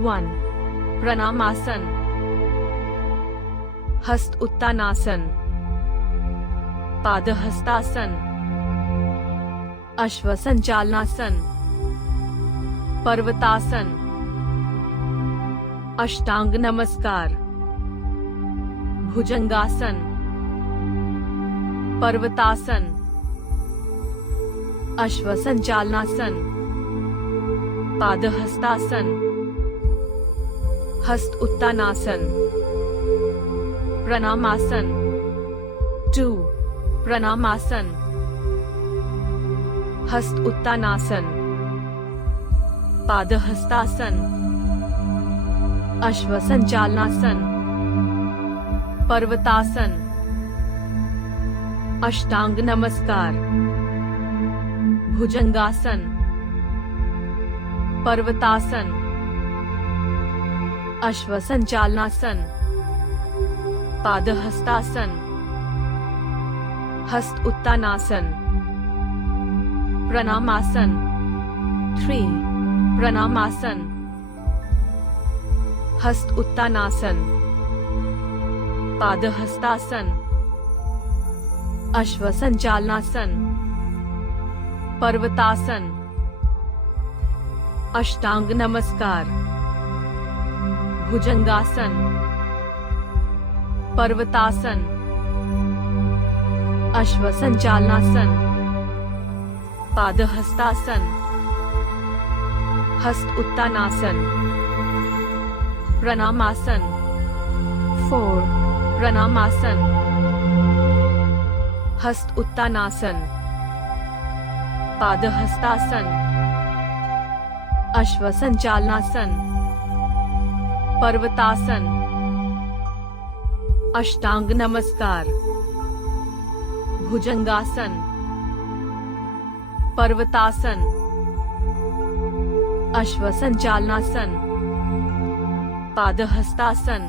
1. प्रणामासन, हस्त उत्तानासन, पादहस्तासन, अश्वसंचालनासन, पर्वतासन, अष्टांग नमस्कार, भुजंगासन, पर्वतासन, अश्वसंचालनासन, पादहस्तासन, हस्त उत्तानासन, प्रणामासन। 2. प्रणामासन, हस्त उत्तानासन, पादहस्तासन, अश्वसंचालनासन, पर्वतासन, अष्टांग नमस्कार, भुजंगासन, पर्वतासन, अश्वसंचालनासन, पादहस्तासन, हस्त उत्तानासन, प्रणामासन। 3. प्रणामासन, हस्त उत्तानासन, पादहस्तासन, अश्वसंचालनासन, पर्वतासन, अष्टांग नमस्कार, भुजंगासन, पर्वतासन, अश्वसंचालनासन, पादहस्तासन, हस्त उत्तानासन, प्रणामासन। 4. प्रणामासन, हस्त उत्तानासन, पादहस्तासन, अश्वसंचालनासन, पर्वतासन, अष्टांग नमस्कार, भुजंगासन, पर्वतासन, अश्वसंचालनासन, पादहस्तासन,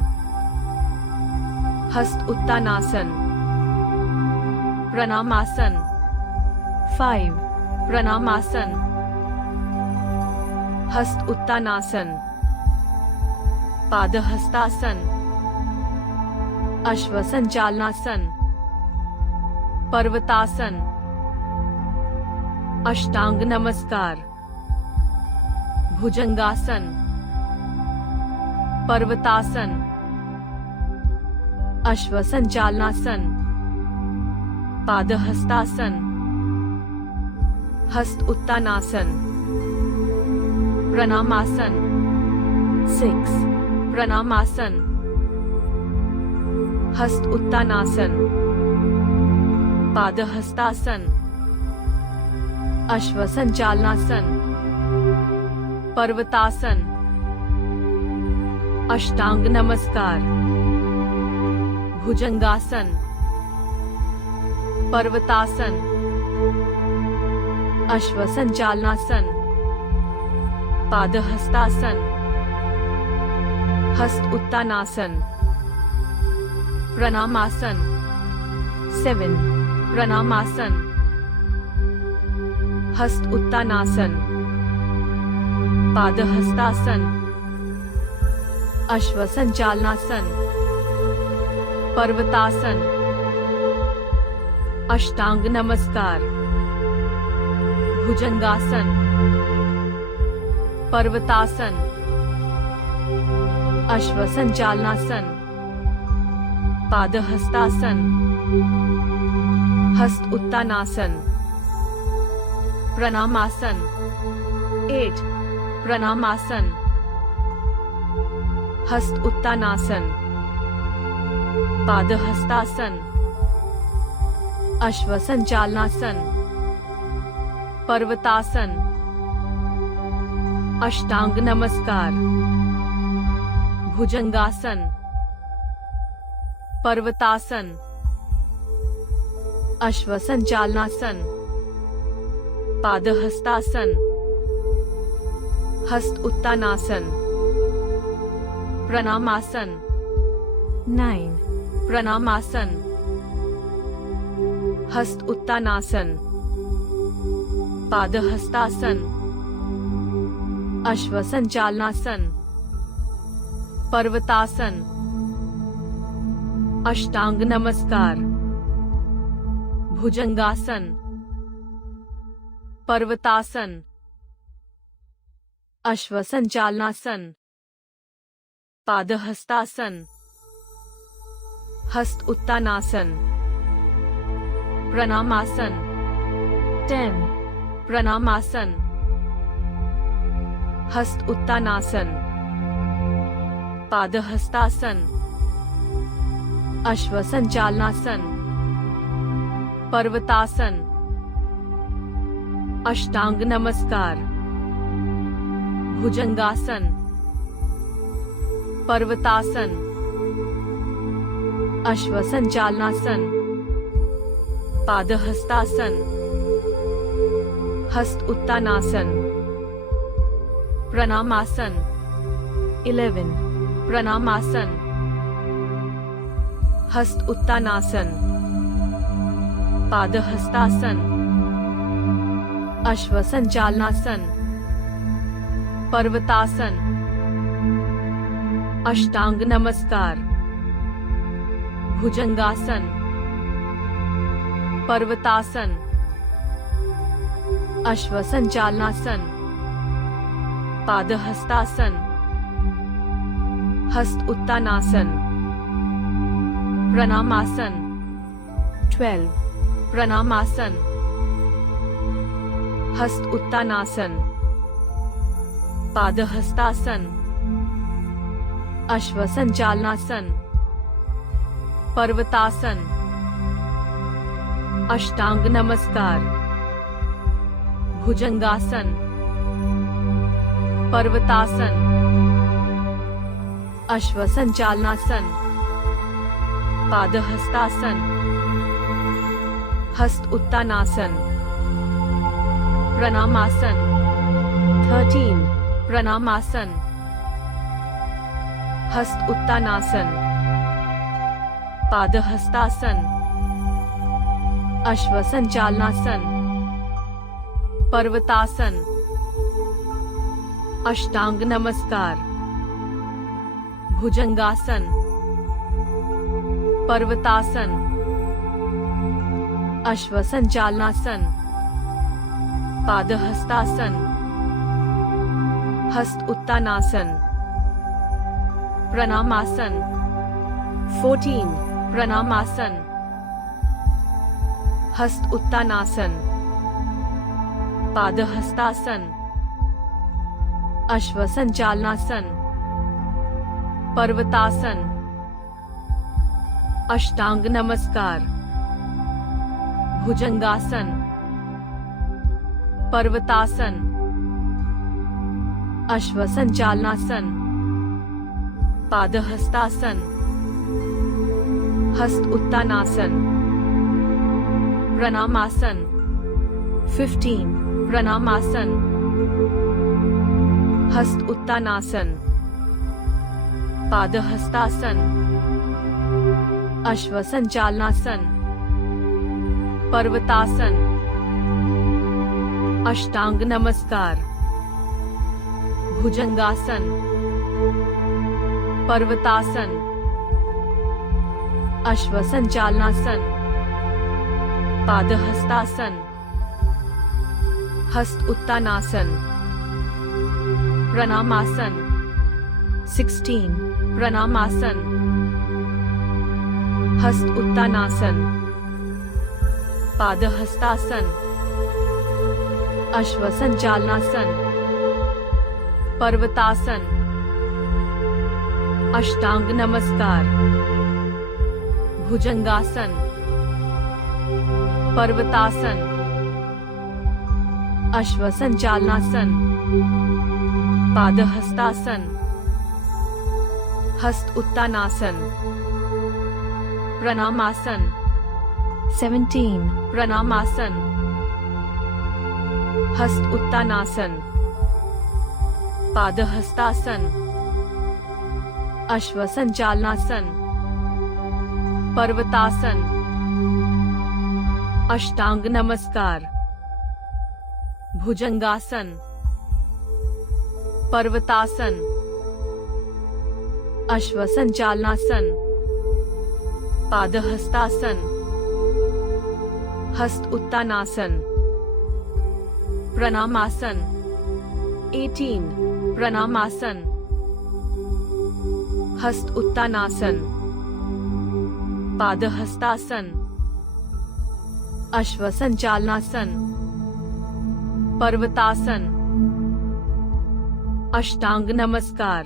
हस्त उत्तानासन, प्रणामासन। 5. प्रणामासन, हस्त उत्तानासन, पादहस्तासन, अश्वसंचालनासन, पर्वतासन, अष्टांग नमस्कार, भुजंगासन, पर्वतासन, अश्वसंचालनासन, पादहस्तासन, हस्त उत्तानासन, प्रणामासन। 6. प्रणामासन, हस्त उत्तानासन, पादहस्तासन, अश्वसंचालनासन, पर्वतासन, अष्टांग नमस्कार, भुजंगासन, पर्वतासन, अश्वसंचालनासन, पादहस्तासन, हस्त उत्तानासन, प्रणामासन। 7. प्रणामासन, हस्त उत्तानासन, पादहस्तासन, अश्वसंचालनासन, पर्वतासन, अष्टांग नमस्कार, भुजंगासन, पर्वतासन, अश्वसंचालनासन, पादहस्तासन, हस्त उत्तानासन, प्रणामासन। 8. प्रणामासन, हस्त उत्तानासन, पादहस्तासन, अश्वसंचालनासन, पर्वतासन, अष्टांग नमस्कार, भुजंगासन, पर्वतासन, अश्वसंचालनासन, पादहस्तासन, हस्त उत्तानासन, प्रणामासन। 9. प्रणामासन, हस्त उत्तानासन, पादहस्तासन, अश्वसंचालनासन, पर्वतासन, अष्टांग नमस्कार, भुजंगासन, पर्वतासन, अश्वसंचालनासन, पादहस्तासन, हस्त उत्तानासन, प्रणामासन, 10 प्रणामासन, हस्त उत्तानासन, पादहस्तासन, अश्वसंचालनासन, पर्वतासन, अष्टांग नमस्कार, भुजंगासन, पर्वतासन, अश्वसंचालनासन, पादहस्तासन, हस्त उत्तानासन, प्रणामासन, 11 प्रणामासन, हस्त उत्तानासन, पादहस्तासन, अश्वसंचालनासन, पर्वतासन, अष्टांग नमस्कार, भुजंगासन, पर्वतासन, अश्वसंचालनासन, पादहस्तासन, हस्त उत्तानासन, प्रणामासन, 12 प्रणामासन, हस्त उत्तानासन, पादहस्तासन, अश्वसंचालनासन, पर्वतासन, अष्टांग नमस्कार, भुजंगासन, पर्वतासन, अश्वसंचालनासन, पादहस्तासन, हस्त उत्तानासन, प्रणामासन, 13 प्रणामासन, हस्त उत्तानासन, पादहस्तासन, अश्वसंचालनासन, पर्वतासन, अष्टांग नमस्कार, भुजंगासन, पर्वतासन, अश्वसंचालनासन, पादहस्तासन, हस्त उत्तानासन, प्रणामासन, 14 प्रणामासन, हस्त उत्तानासन, पादहस्तासन, अश्वसंचालनासन, पर्वतासन, अष्टांग नमस्कार, भुजंगासन, पर्वतासन, अश्वसंचालनासन, पादहस्तासन, हस्त उत्तानासन, प्रणामासन, 15 प्रणामासन, हस्त उत्तानासन, पादहस्तासन, अश्वसंचालनासन, पर्वतासन, अष्टांग नमस्कार, भुजंगासन, पर्वतासन, अश्वसंचालनासन, पादहस्तासन, हस्त उत्तानासन, प्रणामासन, 16 प्रणामासन, हस्त उत्तानासन, पादहस्तासन, अश्वसंचालनासन, पर्वतासन, अष्टांग नमस्कार, भुजंगासन, पर्वतासन, अश्वसंचालनासन, पादहस्तासन, हस्त उत्तानासन, प्रणामासन, 17 प्रणामासन, हस्त उत्तानासन, पादहस्तासन, अश्वसंचालनासन, पर्वतासन, अष्टांग नमस्कार, भुजंगासन, पर्वतासन, अश्वसंचालनासन, पादहस्तासन, हस्त उत्तानासन, प्रणामासन, 18 प्रणामासन, हस्त उत्तानासन, पादहस्तासन, अश्वसंचालनासन, पर्वतासन, अष्टांग नमस्कार,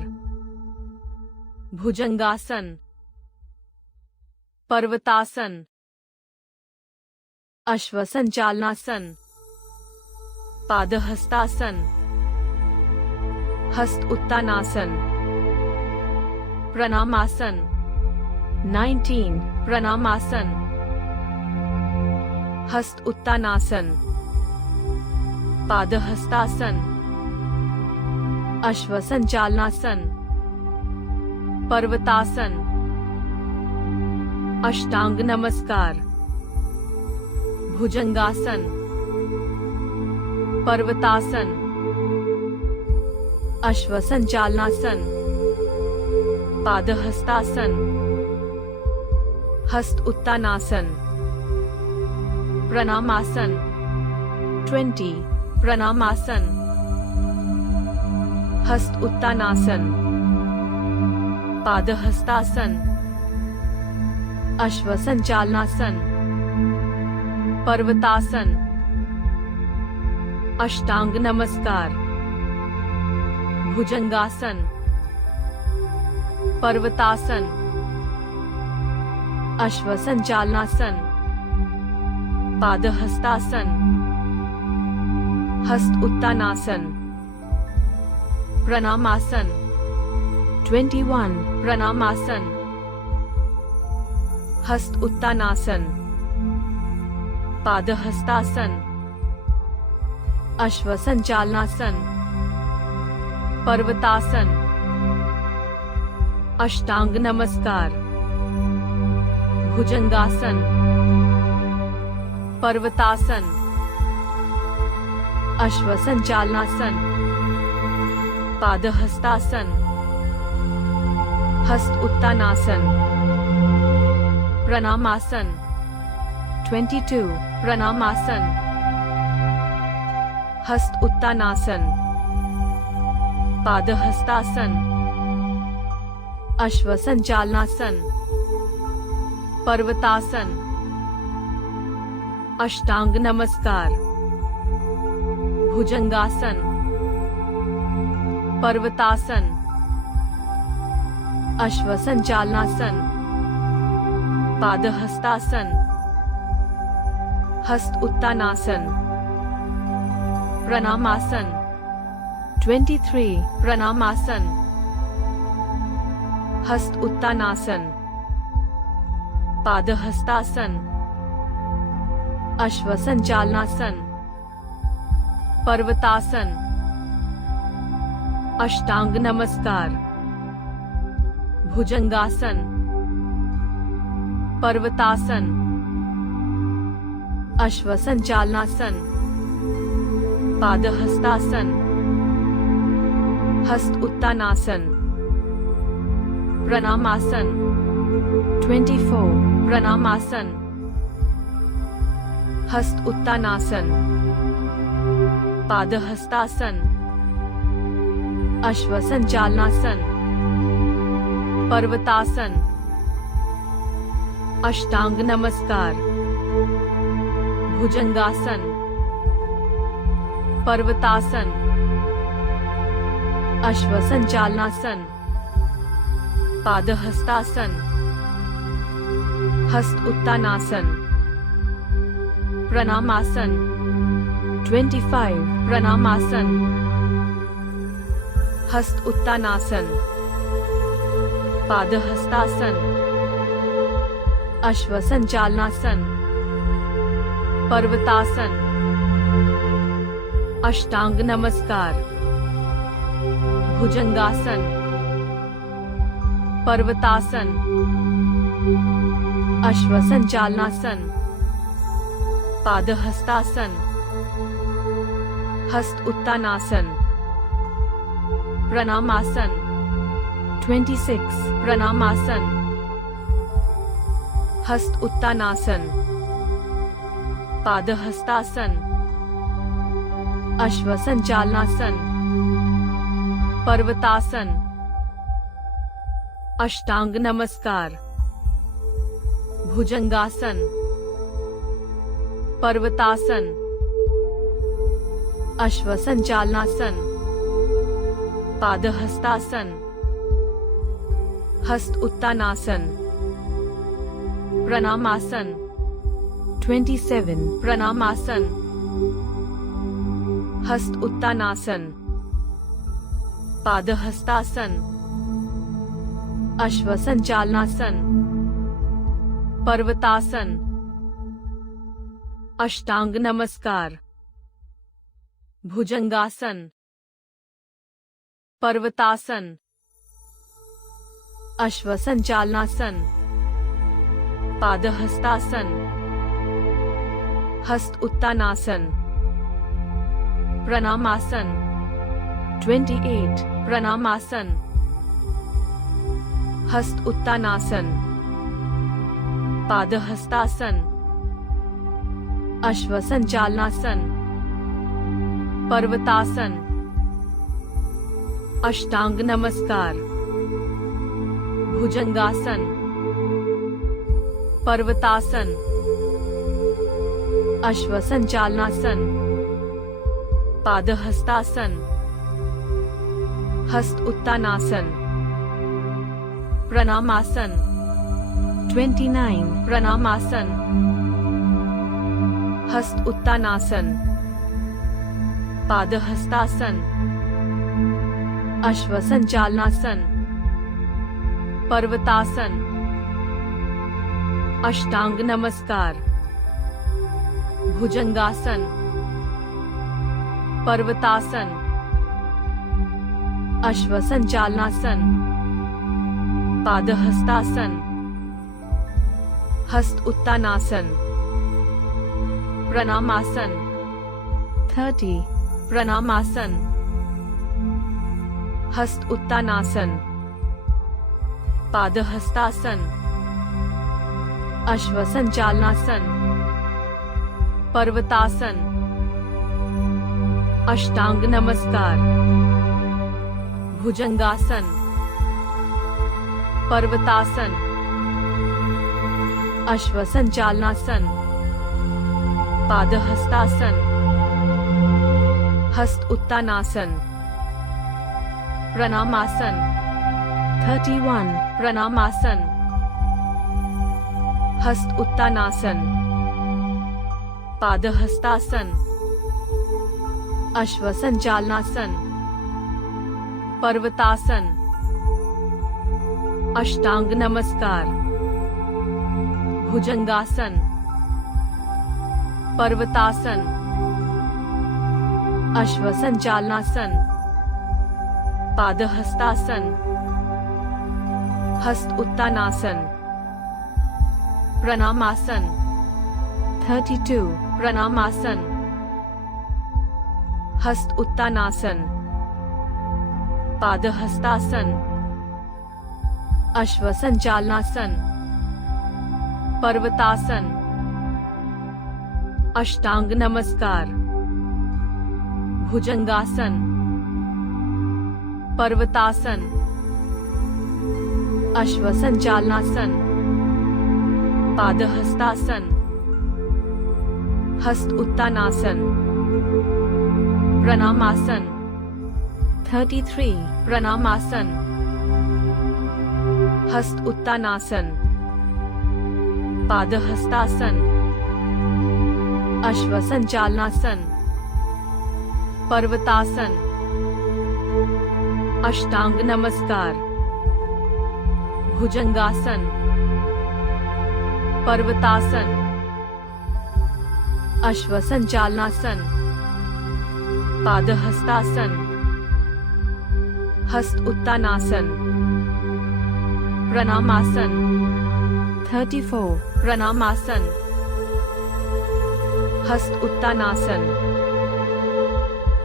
भुजंगासन, पर्वतासन, अश्वसंचालनासन, पादहस्तासन, हस्त उत्तानासन, प्रणामासन, 19 प्रणामासन, हस्त उत्तानासन, पादहस्तासन, अश्वसंचालनासन, पर्वतासन, अष्टांग नमस्कार, भुजंगासन, पर्वतासन, अश्वसंचालनासन, पादहस्तासन, हस्त उत्तानासन, प्रणामासन, 20 प्रणामासन, हस्त उत्तानासन, पादहस्तासन, अश्वसंचालनासन, पर्वतासन, अष्टांग नमस्कार, भुजंगासन, पर्वतासन, अश्वसंचालनासन, पादहस्तासन, हस्त उत्तानासन, प्रणामासन, 21 प्रणामासन, हस्त उत्तानासन, पादहस्तासन, अश्वसंचालनासन, पर्वतासन, अष्टांग नमस्कार, भुजंगासन, पर्वतासन, अश्वसंचालनासन, पादहस्तासन, हस्त उत्तानासन, प्रणामासन, 22 प्रणामासन, हस्त उत्तानासन, पादहस्तासन, अश्वसंचालनासन, पर्वतासन, अष्टांग नमस्कार, भुजंगासन, पर्वतासन, अश्वसंचालनासन, पादहस्तासन, हस्त उत्तानासन, प्रणामासन, 23 प्रणामासन, हस्त उत्तानासन, पादहस्तासन, अश्वसंचालनासन, पर्वतासन, अष्टांग नमस्कार, भुजंगासन, पर्वतासन, अश्वसंचालनासन, पादहस्तासन, हस्त उत्तानासन, प्रणामासन, 24 प्रणामासन, हस्त उत्तानासन, पादहस्तासन, अश्वसंचालनासन, पर्वतासन, अष्टांग नमस्कार, भुजंगासन, पर्वतासन, अश्वसंचालनासन, पादहस्तासन, हस्त उत्तानासन, प्रणामासन, 25 प्रणामासन, हस्त उत्तानासन, पादहस्तासन, अश्वसंचालनासन, पर्वतासन, अष्टांग नमस्कार, भुजंगासन, पर्वतासन, अश्वसंचालनासन, पादहस्तासन, हस्त उत्तानासन, प्रणामासन, 26. प्रणामासन, हस्त उत्तानासन, पादहस्तासन, अश्वसंचालनासन, पर्वतासन, अष्टांग नमस्कार, भुजंगासन, पर्वतासन, अश्वसंचालनासन, पादहस्तासन, हस्त उत्तानासन, प्रणामासन, 27. प्रणामासन, हस्त उत्तानासन, पादहस्तासन, अश्वसंचालनासन, पर्वतासन, अष्टांग नमस्कार, भुजंगासन, पर्वतासन, अश्वसंचालनासन, पादहस्तासन, हस्त उत्तानासन, प्रणामासन, 28. प्रणामासन, हस्त उत्तानासन, पादहस्तासन, अश्वसंचालनासन, पर्वतासन, अष्टांग नमस्कार, भुजंगासन, पर्वतासन, अश्वसंचालनासन, पादहस्तासन, हस्त उत्तानासन, प्रणामासन, 29. प्रणामासन, हस्त उत्तानासन, पादहस्तासन, अश्वसंचालनासन, पर्वतासन, अष्टांग नमस्कार, भुजंगासन, पर्वतासन, अश्वसंचालनासन, पादहस्तासन, हस्त उत्तानासन, प्रणामासन, 30. प्रणामासन, हस्त उत्तानासन, पादहस्तासन, अश्वसंचालनासन, पर्वतासन, अष्टांग नमस्कार, भुजंगासन, पर्वतासन, अश्वसंचालनासन, पादहस्तासन, हस्त उत्तानासन, प्रणामासन, 31. प्रणामासन, हस्त उत्तानासन, पादहस्तासन, अश्वसंचालनासन, पर्वतासन, अष्टांग नमस्कार, भुजंगासन, पर्वतासन, अश्वसंचालनासन, पादहस्तासन, हस्त उत्तानासन, प्रणामासन, 32. प्रणामासन, हस्त उत्तानासन, पादहस्तासन, अश्वसंचालनासन, पर्वतासन, अष्टांग नमस्कार, भुजंगासन, पर्वतासन, अश्वसंचालनासन, पादहस्तासन, हस्त उत्तानासन, प्रणामासन, 33. प्रणामासन, हस्त उत्तानासन, पादहस्तासन, अश्वसंचालनासन, पर्वतासन, अष्टांग नमस्कार, भुजंगासन, पर्वतासन, अश्वसंचालनासन, पादहस्तासन, हस्त उत्तानासन, प्रणामासन, 34. प्रणामासन, हस्त उत्तानासन,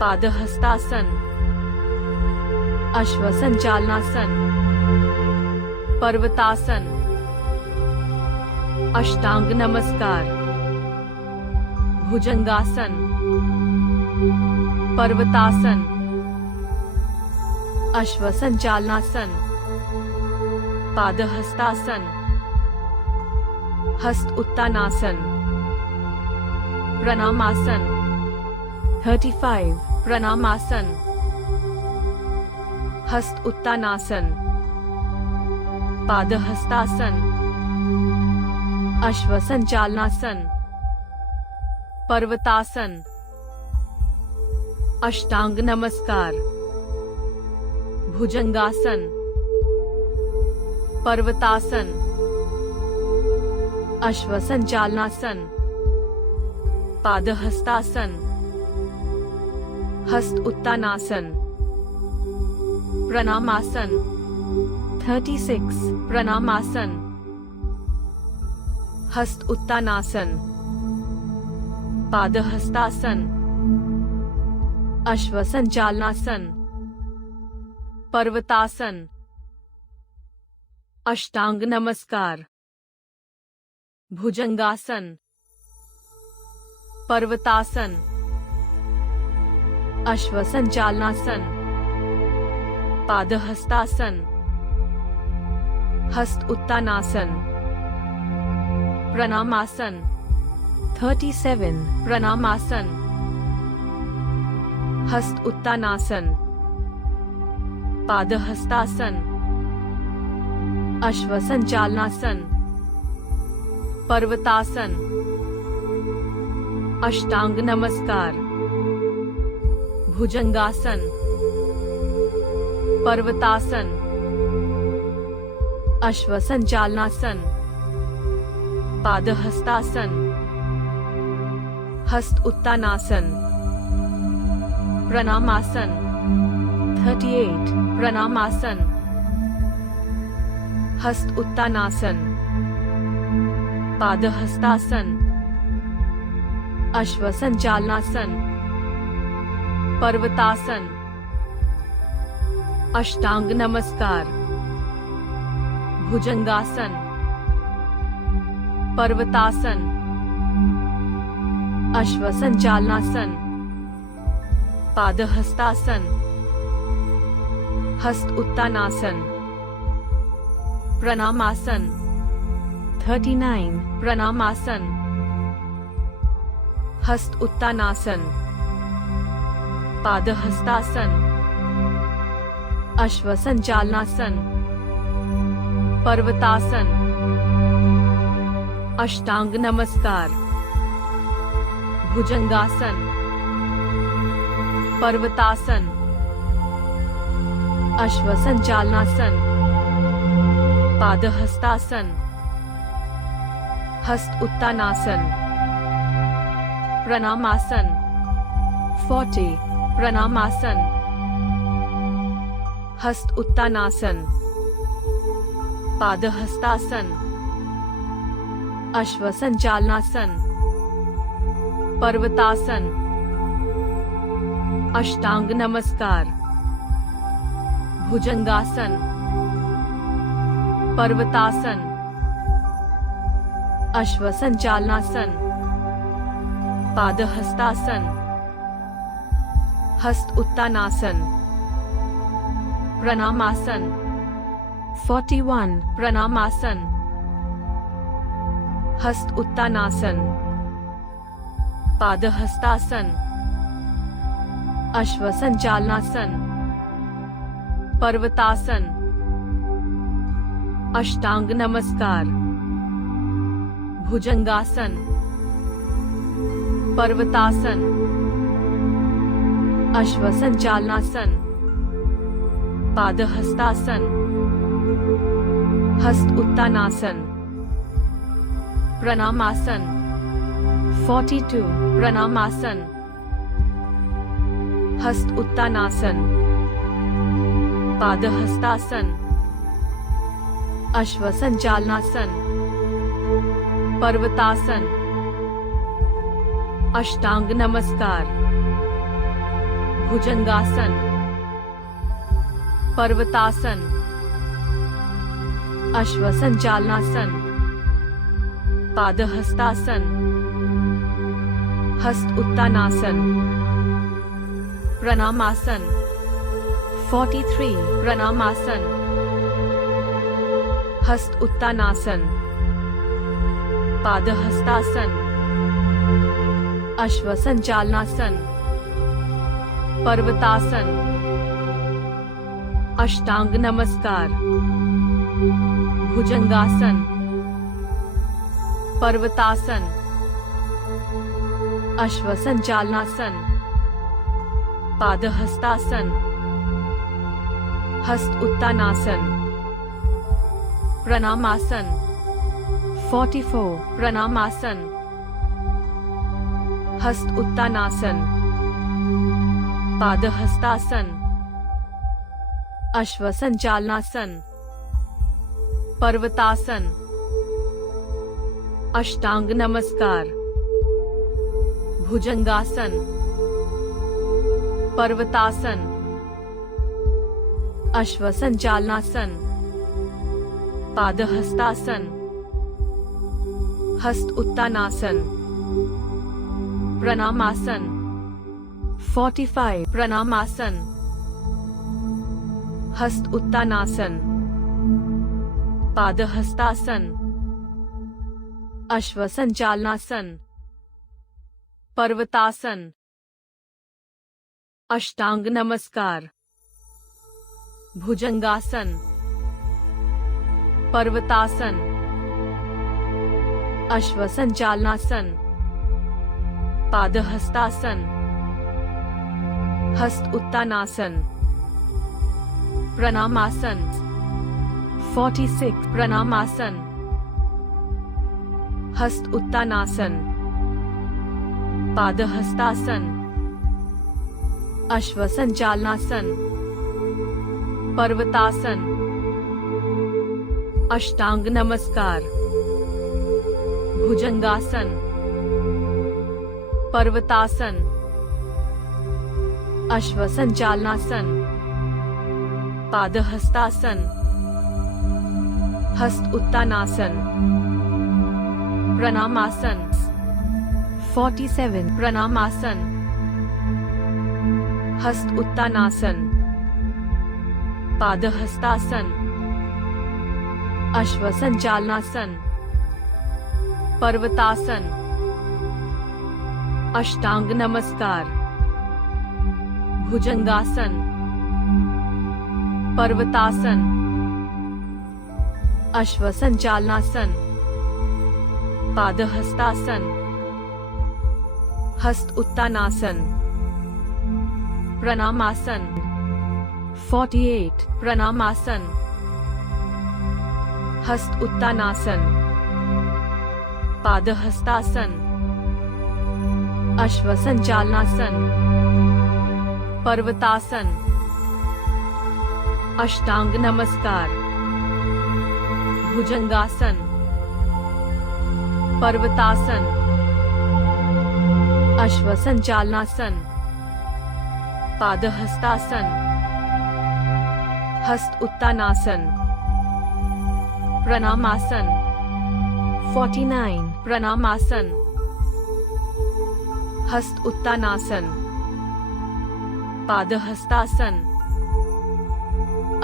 पादहस्तासन, अश्वसंचालनासन, पर्वतासन, अष्टांग नमस्कार, भुजंगासन, पर्वतासन, अश्वसंचालनासन, पादहस्तासन, हस्त उत्तानासन, प्रणामासन, 35, प्रणामासन, हस्त उत्तानासन, पादहस्तासन, अश्वसंचालनासन, पर्वतासन, अष्टांग नमस्कार, भुजंगासन, पर्वतासन, अश्वसंचालनासन, पादहस्तासन, हस्त उत्तानासन, प्रणामासन, 36, प्रणामासन, हस्त उत्तानासन, पादहस्तासन, अश्वसंचालनासन, पर्वतासन, अष्टांग नमस्कार, भुजंगासन, पर्वतासन, अश्वसंचालनासन, पादहस्तासन, हस्त उत्तानासन, प्रणामासन, 37, प्रणामासन, हस्त उत्तानासन, पादहस्तासन, अश्वसंचालनासन, पर्वतासन, अष्टांग नमस्कार, भुजंगासन, पर्वतासन, अश्वसंचालनासन, पादहस्तासन, हस्त उत्तानासन, प्रणामासन, 38, प्रणामासन, हस्त उत्तानासन, पादहस्तासन, अश्वसंचालनासन, पर्वतासन, अष्टांग नमस्कार, भुजंगासन, पर्वतासन, अश्वसंचालनासन, पादहस्तासन, हस्त उत्तानासन, प्रणामासन, 39, प्रणामासन, हस्त उत्तानासन, पादहस्तासन, अश्वसंचालनासन, पर्वतासन, अष्टांग नमस्कार, भुजंगासन, पर्वतासन, अश्वसंचालनासन, पादहस्तासन, हस्त उत्तानासन, प्रणामासन, 40, प्रणामासन, हस्त उत्तानासन, पादहस्तासन, अश्वसंचालनासन, पर्वतासन, अष्टांग नमस्कार, भुजंगासन, पर्वतासन, अश्वसंचालनासन, पादहस्तासन, हस्त उत्तानासन, प्रणामासन, 41, प्रणामासन, हस्त उत्तानासन, पादहस्तासन, अश्वसंचालनासन, पर्वतासन, अष्टांग नमस्कार, भुजंगासन, पर्वतासन, अश्वसंचालनासन, पादहस्तासन, हस्त उत्तानासन, प्रणामासन, 42, प्रणामासन, हस्त उत्तानासन, पादहस्तासन, अश्वसंचालनासन, पर्वतासन, अष्टांग नमस्कार, भुजंगासन, पर्वतासन, अश्वसंचालनासन, पादहस्तासन, हस्त उत्तानासन, प्रणामासन, 43, प्रणामासन, हस्त उत्तानासन, पादहस्तासन, अश्वसंचालनासन, पर्वतासन, अष्टांग नमस्कार, भुजंगासन, पर्वतासन, अश्वसंचालनासन, पादहस्तासन, हस्त उत्तानासन, प्रणामासन, 44, प्रणामासन, हस्त उत्तानासन, पादहस्तासन, अश्वसंचालनासन, पर्वतासन, अष्टांग नमस्कार, भुजंगासन, पर्वतासन, अश्वसंचालनासन, पादहस्तासन, हस्त उत्तानासन, प्रणामासन, 45, प्रणामासन, हस्त उत्तानासन, पादहस्तासन, अश्वसंचालनासन, पर्वतासन, अष्टांग नमस्कार, भुजंगासन, पर्वतासन, अश्वसंचालनासन, पादहस्तासन, हस्त उत्तानासन, प्रणामासन, 46, प्रणामासन, हस्त उत्तानासन, पादहस्तासन, अश्वसंचालनासन, पर्वतासन, अष्टांग नमस्कार, भुजंगासन, पर्वतासन, अश्वसंचालनासन, पादहस्तासन, हस्त उत्तानासन, प्रणामासन, 47, प्रणामासन, हस्त उत्तानासन, पादहस्तासन, अश्वसंचालनासन, पर्वतासन, अष्टांग नमस्कार, भुजंगासन, पर्वतासन, अश्वसंचालनासन, पादहस्तासन, हस्त उत्तानासन, प्रणामासन, 48, प्रणामासन, हस्त उत्तानासन, पादहस्तासन, अश्वसंचालनासन, पर्वतासन, अष्टांग नमस्कार, भुजंगासन, पर्वतासन, अश्वसंचालनासन, पादहस्तासन, हस्त उत्तानासन, प्रणामासन, 49, प्रणामासन, हस्त उत्तानासन, पादहस्तासन,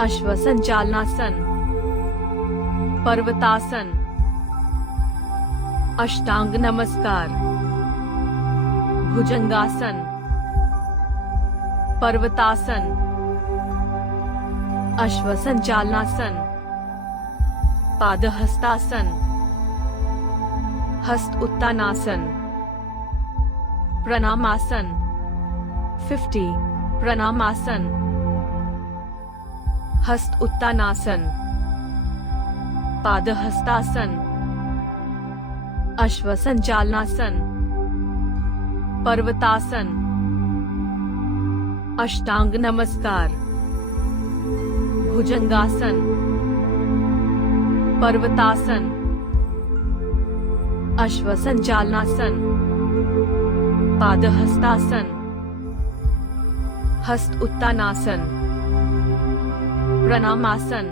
अश्वसंचालनासन, पर्वतासन, अष्टांग नमस्कार, भुजंगासन, पर्वतासन, अश्वसंचालनासन, पादहस्तासन, हस्त उत्तानासन, प्रणामासन, 50, प्रणामासन, हस्त उत्तानासन, पादहस्तासन, अश्वसंचालनासन, पर्वतासन, अष्टांग नमस्कार, भुजंगासन, पर्वतासन, अश्वसंचालनासन, पादहस्तासन, हस्त उत्तानासन, प्रणामासन,